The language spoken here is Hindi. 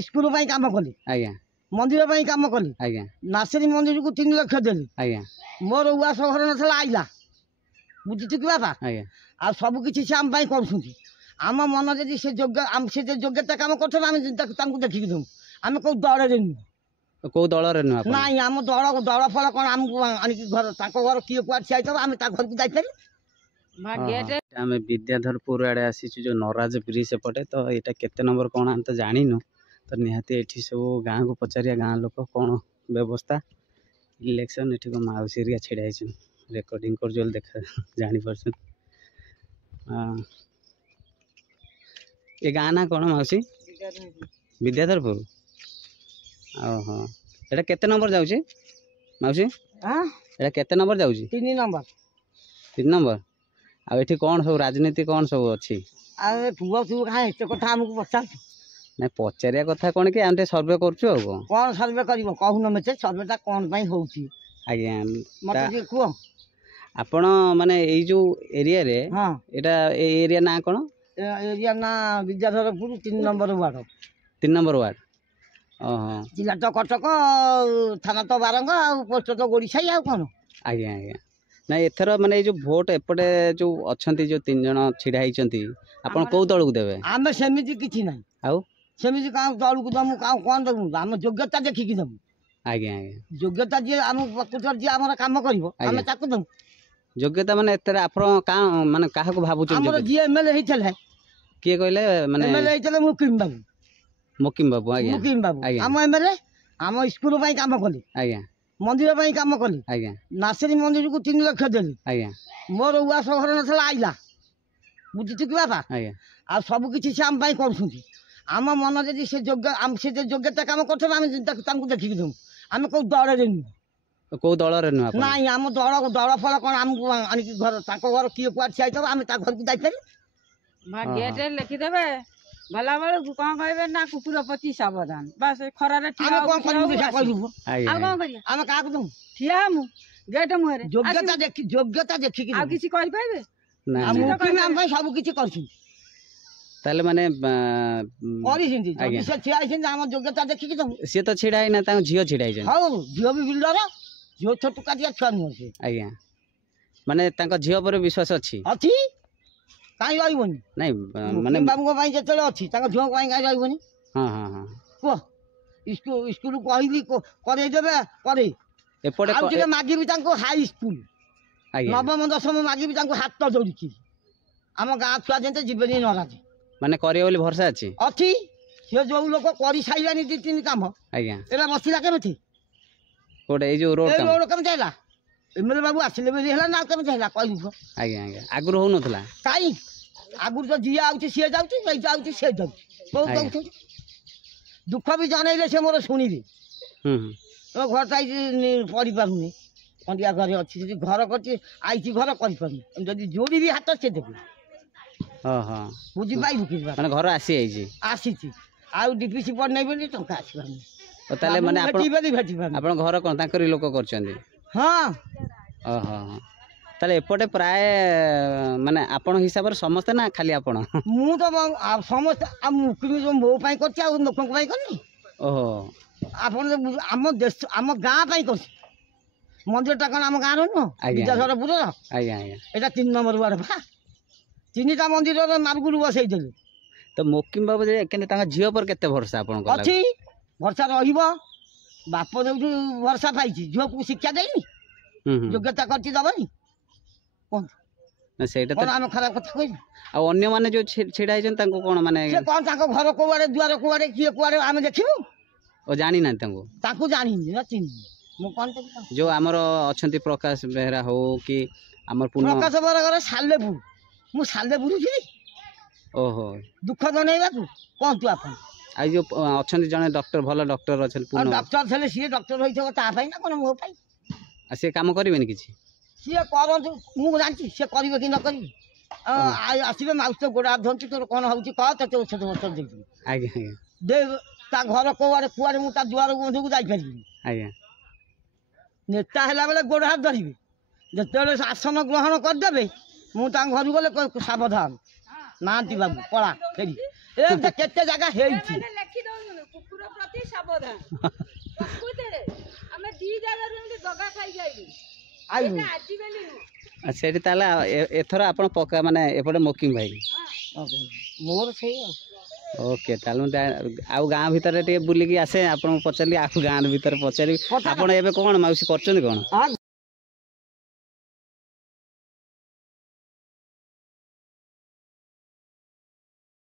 स्कूल काम कली आज्ञा मंदिर काम कली आज्ञा नासेरी मंदिर को 3 लाख देली आज्ञा मोर उआस घर ना आईला बुझी कि बापा आज्ञा आ सब किसी से आम कर आम मन जदि से योग्यता काम कर देखिक दू आम कौ दल कौ दल ना आम दल दल फल कौन आमको आणिक घर घर किए कुआ ठिया आम घर को जापर आम विद्याधरपुर आड़े आसी जो नराज ब्रिज सेपटे तो यहाँ केते नंबर कौन आम तो जानिनु तो निहाती ये सब गाँव को पचारिया गाँव लोक कौन व्यवस्था इलेक्शन ये मौसी छिड़ा रेकर्डिंग कर देखा जापर ये गाँ ना कौन मौसी विद्याधरपुर ओहो एटा केते नंबर जाउची मौसी एटा केते नंबर जाउची 3 नंबर 3 नंबर आ एठी कौन सब राजनीति कौन सब अच्छी अरे पुआ तू कहाँ एत कथा आमको पचार ना पचारिया कथा कौन कि आम सर्वे करछु कौन सर्वे कर कहून मत सर्वेटा कौन होउची आज्ञा मत कह आपण माने ए जो एरिया रे हाँ एटा एरिया ना कौन एरिया ना Vidyadharpur 3 number ward 3 number ward ओहो जिला तो कटक थाना तो बारंग आ पोस्ट तो गोड़ीसाई आ कौन आज्ञा आज्ञा ना एथर माने जो भोट एपटे जो अच्छंती जो 3 जण छिड़ा हिचंती आपण को दल को देबे आमे सेमिति किछि नै आउ सेमिति का दल को दमु का कोन दमु आम योग्यता देखि कि दमु आज्ञा आज्ञा योग्यता जे आम प्रकृति जे हमर काम करिवो आमे ताकु दमु योग्यता माने एथर आपण का माने काहा को भाबु चल हमर जे एमएलए हिचले के कहले माने एमएलए हिचले मुकिम बाबू आज्ञा मुकिम बाबू आम एमएलए आम स्कूल काम कली आज्ञा मंदिर काम कली आज्ञा नासेरी मंदिर को 3 लाख देली आज्ञा मोर उआस घर ना आईला बुझी कि बापा आज्ञा आ सब किसी से आम कर आम मन जदि से योग्यता काम कर देखिक दू आम कौ दल कौ दल ना आम दल दल फल कौन आमको आणिक घर घर किए कुआ ठिया आम घर को जापर गेट लिखिदेवे भला बेलू कौन कहे ना कुकुर प्रति सावधान बस खरारे आम क्या दू ठिया गेट मुहर योग्यता देखिक किसी कहि पाइबे सब किसी कर ताले माने योग्यता देखिक सी तो छिड़ा ही ना झील छिड़ा हाँ झील भी बिल्डर झील छोट काटिया छुआ नुह आज्ञा माने झील पर विश्वास अच्छी अच्छी कहीं रही नहीं माने बाबू जो अच्छी झील कहीं रही हाँ हाँ हाँ कह स्कूल कहली करेदेवे करे एपटे मागिबी हाई स्कूल नवम दशम मागिबी हाथ जोड़ी आम गाँ छुआ जेते जीवे नाराज माने करे बोली भरोसा अच्छी अच्छी सी जो लोक कर सारे 2-3 काम आज्ञा एला बसला केमती कोटे ए जो रोड केम चाहिए एमएलए बाबू आसिले बेली है ना केम चाहिए कहू आज्ञा आज्ञा आगुर हो नथला कहीं आगुर तो जी आउची सी जाउची से जाउची दुख भी जनइले से मोर शुणिबे घर पढ़ी पारूनी कंडिया घर अच्छी घर कर आई घर कर जोड़ी भी हाथ से देखे बुझी पाइबू कि माने घर आसी आसी आउ डीपीसी पड़ नहीं बोली टंका आसबानी ताले माने आपण आपण घर कोन ताकरी लोक करचंदी हां ओहो ताले एपटे प्राय माने आपण हिसाब रे समस्त ना खाली आपण मु तो समस्त मुकरी जो मो पाई करछि आ लोक पाई करनी ओहो आपण आम देश आम गाँ पाई करछि मंदिरटा कौन आम गाँव न विद्याधरपुर आज्ञा आज्ञा एटा 3 नंबर वार्ड भा 3टा मंदिर मार्गुरु बसई देले तो मोकिम बाबू झील पर केते भरोसा आपन अच्छी भरोसा रहिबो बाप जो भरोसा पाई झील को शिक्षा देनी योग्यता करती दबनी कौन सेटा तो आम खराब कथा कहि आ अन्य माने जो छिड़ा हिजन ताको कोन माने से कोन ताको घर कोआडे दुआर कोआडे किए कोआडे आमे देखिबो ओ जानी ना ताको जानी ना चिन्ह मु कोन जो हमर अछंती प्रकाश बेहरा हो कि हमर पुन प्रकाश बेहरा घर सालेपुर मु सालेपुर छी ओहो दुख जनेबा को कोन तू आपन आई जो अछंती जने डॉक्टर भलो डॉक्टर अछन पुन डॉक्टर छले सी डॉक्टर होइछो ता भाई ना कोन मो भाई आ से काम करिवेन किछि सी करंतु मु जानछि से करिवे कि न करिवे आसीबे माउस तो गोड़ा धंती तोर कोन होउछि कह तते औषध औषध देबी आज्ञा आज्ञा दे ता घर कोआडे कुआडे मु ता दुआर बंधु को जाई परिबी आज्ञा नेता हला बेले गोड़ हाथ धरिबे जेतेले आसन ग्रहण कर देबे मु ता घर गले सावधान नांती बाबू पळा फेरी ए केते जगह हेइछि ସାବଧାନ ପ୍ରକୃତରେ ଆମେ 2 ଜାଗାରୁ ଏମିତି ଦଗା ଖାଇକି ଆଇଲୁ ଆଇଲୁ ଆଜି ବେଲି ନୁହଁ ସେଠି ତାହେଲେ ଏଥର ଆପଣ ପକା ମାନେ ଏପଟେ ମୋକିଂ ଭାଇ ମୋର ସେଇ ଓକେ ତାହେଲେ ମୁଁ ଆଉ ଗାଁ ଭିତରେ ଟିକେ ବୁଲିକି ଆସେ ଆପଣଙ୍କୁ ପଚାରିଲି ଆଉ ଗାଁ ଭିତରେ ପଚାରିବି ଆପଣ ଏବେ କ'ଣ ମାଉସୀ କରୁଛନ୍ତି କ'ଣ